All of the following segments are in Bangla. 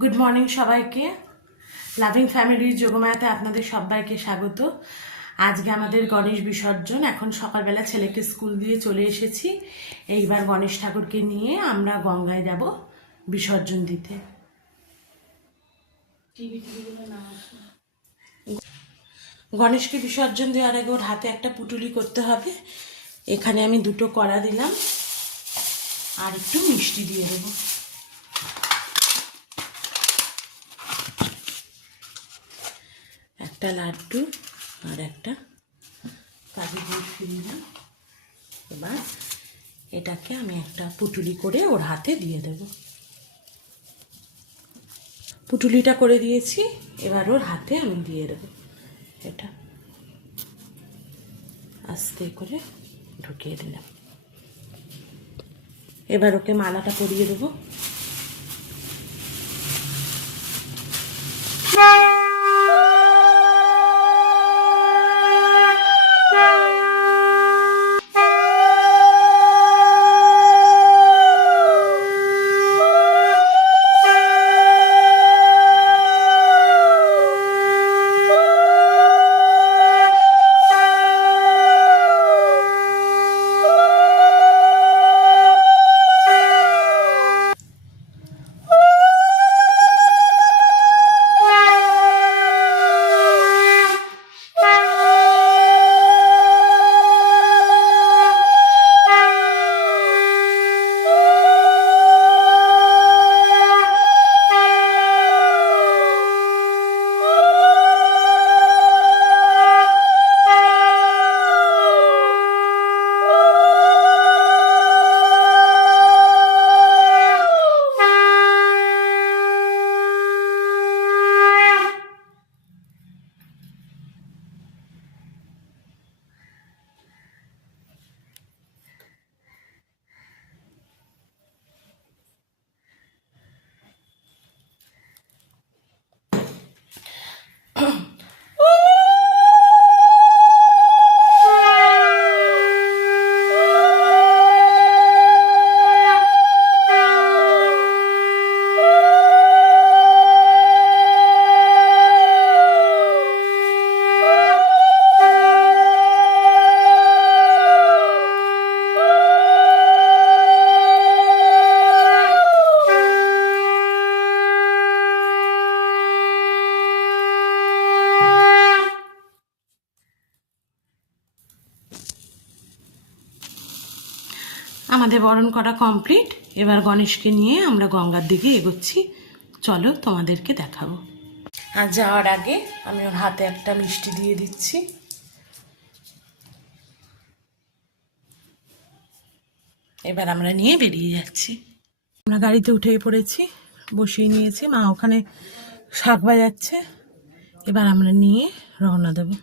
গুড মর্নিং সবাইকে। লাভিং ফ্যামিলির যোগমায়াতে আপনাদের সবাইকে স্বাগত। আজকে আমাদের গণেশ বিসর্জন। এখন সকালবেলা ছেলেকে স্কুল দিয়ে চলে এসেছি। এইবার গণেশ ঠাকুরকে নিয়ে আমরা গঙ্গায় যাব বিসর্জন দিতে। গণেশকে বিসর্জন দেওয়ার আগে ওর হাতে একটা পুটুলি করতে হবে। এখানে আমি 2টো কড়া দিলাম আর একটু মিষ্টি দিয়ে দেবো। একটা লাড্ডু আর একটা কাজু বরফি দিলাম। এবার এটাকে আমি একটা পুটুলি করে ওর হাতে দিয়ে দেব। পুটুলিটা করে দিয়েছি, এবার ওর হাতে আমি দিয়ে দেব। এটা আস্তে করে ঢুকিয়ে দিলাম। এবার ওকে মালাটা পরিয়ে দেবো। আমাদের বরণ করা কমপ্লিট। এবার গণেশকে নিয়ে আমরা গঙ্গার দিকে এগোচ্ছি। চলো তোমাদেরকে দেখাবো। আর যাওয়ার আগে আমি ওর হাতে একটা মিষ্টি দিয়ে দিচ্ছি। এবার আমরা নিয়ে বেরিয়ে যাচ্ছি। আমরা গাড়িতে উঠে পড়েছি, বসিয়ে নিয়েছি। মা ওখানে শাক বাজাচ্ছে। এবার আমরা নিয়ে রওনা দেবো।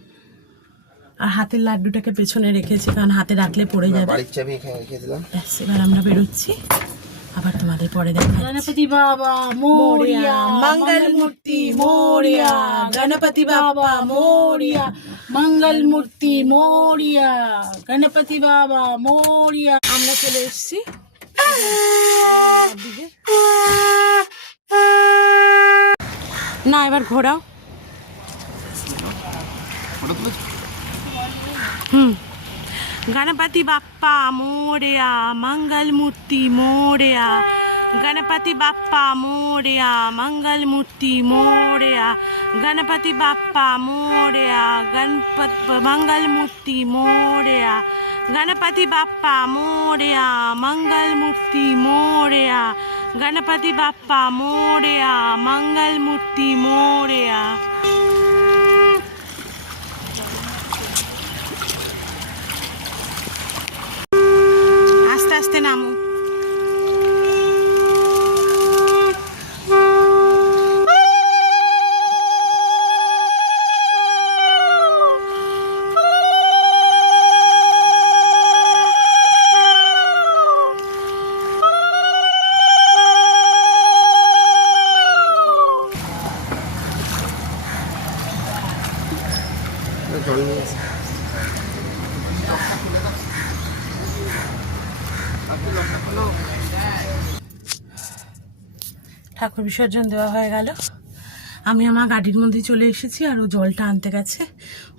আর হাতের লাড্ডুটাকে পেছনে রেখেছি, কারণ হাতে রাখলে পড়ে যাবে। ব্যাস, এবার আমরা বেরোচ্ছি। আবার তোমাদের পরে দেখা। গণপতি বাবা মোরিয়া, মঙ্গল মূর্তি মোরিয়া, গণপতি বাবা মোরিয়া, মঙ্গল মূর্তি মোরিয়া, গণপতি বাবা মোরিয়া। আমরা চলে এসেছি। না, এবার ঘোরাও। गणपति बाप्पा मोरया, मंगल मूर्ति मोरया, गणपति बाप्पा मोरया, मंगल मूर्ति मोरया, गणपति बाप्पा मोरया, मंगल मूर्ति मोरया, गणपति बाप्पा मोरया, मंगल मूर्ति मोरया, गणपति बाप्पा मोरया, मंगल मूर्ति मोरया। আস্তে আস্তে নামো। ঠাকুর বিসর্জন দেওয়া হয়ে গেল। আমি আমার গাড়ির মধ্যে চলে এসেছি, আর ও জলটা আনতে গেছে।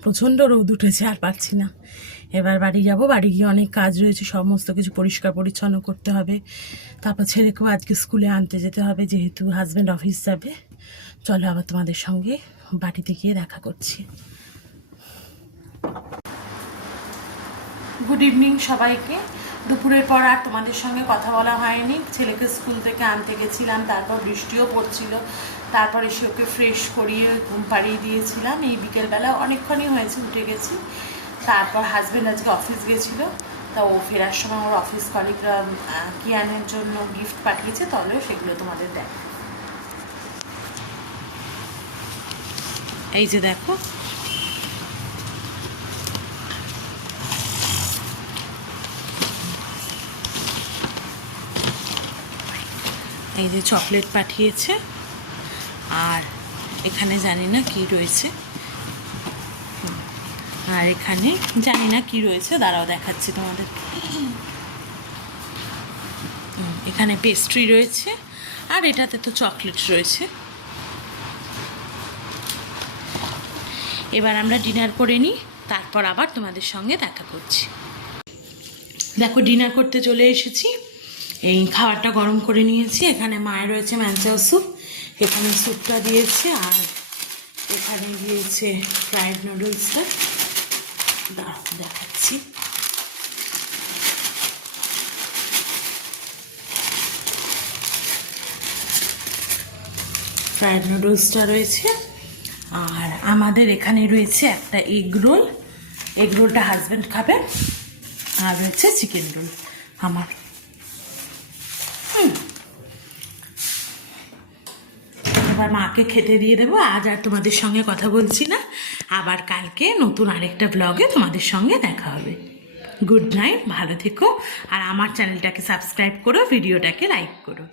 প্রচণ্ড রোদ উঠেছে, আর পারছি না। এবার বাড়ি যাব, বাড়ি গিয়ে অনেক কাজ রয়েছে, সমস্ত কিছু পরিষ্কার পরিচ্ছন্ন করতে হবে। তারপর ছেলেকেও আজকে স্কুলে আনতে যেতে হবে, যেহেতু হাজব্যান্ড অফিস যাবে। চলো আবার তোমাদের সঙ্গে বাড়িতে গিয়ে দেখা করছি। গুড ইভিনিং সবাইকে। দুপুরের পর আর তোমাদের সঙ্গে কথা বলা হয়নি। ছেলেকে স্কুল থেকে আনতে গেছিলাম, তারপর বৃষ্টিও পড়ছিল। তারপর এসে ওকে ফ্রেশ করিয়ে ঘুম পাড়িয়ে দিয়েছিলাম। এই বিকেলবেলা অনেকক্ষণই হয়েছে উঠে গেছি। তারপর হাজব্যান্ড আজকে অফিস গেছিলো, তা ও ফেরার সময় ওর অফিস কলিগরা কিয়ানের জন্য গিফট পাঠিয়েছে। তাহলেও সেগুলো তোমাদের দেখো। এই যে দেখো, এই যে চকলেট পাঠিয়েছে, আর এখানে জানি না কি রয়েছে, আর এখানে জানি না কি রয়েছে, দাঁড়াও দেখাচ্ছি তোমাদের। এখানে পেস্ট্রি রয়েছে, আর এটাতে তো চকলেট রয়েছে। এবার আমরা ডিনার করে নিই, তারপর আবার তোমাদের সঙ্গে দেখা করছি। দেখো, ডিনার করতে চলে এসেছি। এই খাবারটা গরম করে নিয়েছি। এখানে মায়ের রয়েছে ম্যাঞ্চাও স্যুপ, এখানে স্যুপটা দিয়েছে, আর এখানে দিয়েছে ফ্রাইড নুডলসটা। দাঁড়াও দেখাচ্ছি। ফ্রাইড নুডলসটা রয়েছে, আর আমাদের এখানে রয়েছে একটা এগ রোল। এগ রোলটা হাজব্যান্ড খাবে, আর রয়েছে চিকেন রোল আমার। এবার মাকে খেতে দিয়ে দেবো। আজ আর তোমাদের সঙ্গে কথা বলছি না, আবার কালকে নতুন আরেকটা ব্লগে তোমাদের সঙ্গে দেখা হবে। গুড নাইট, ভালো থেকো, আর আমার চ্যানেলটাকে সাবস্ক্রাইব করো, ভিডিওটাকে লাইক করো।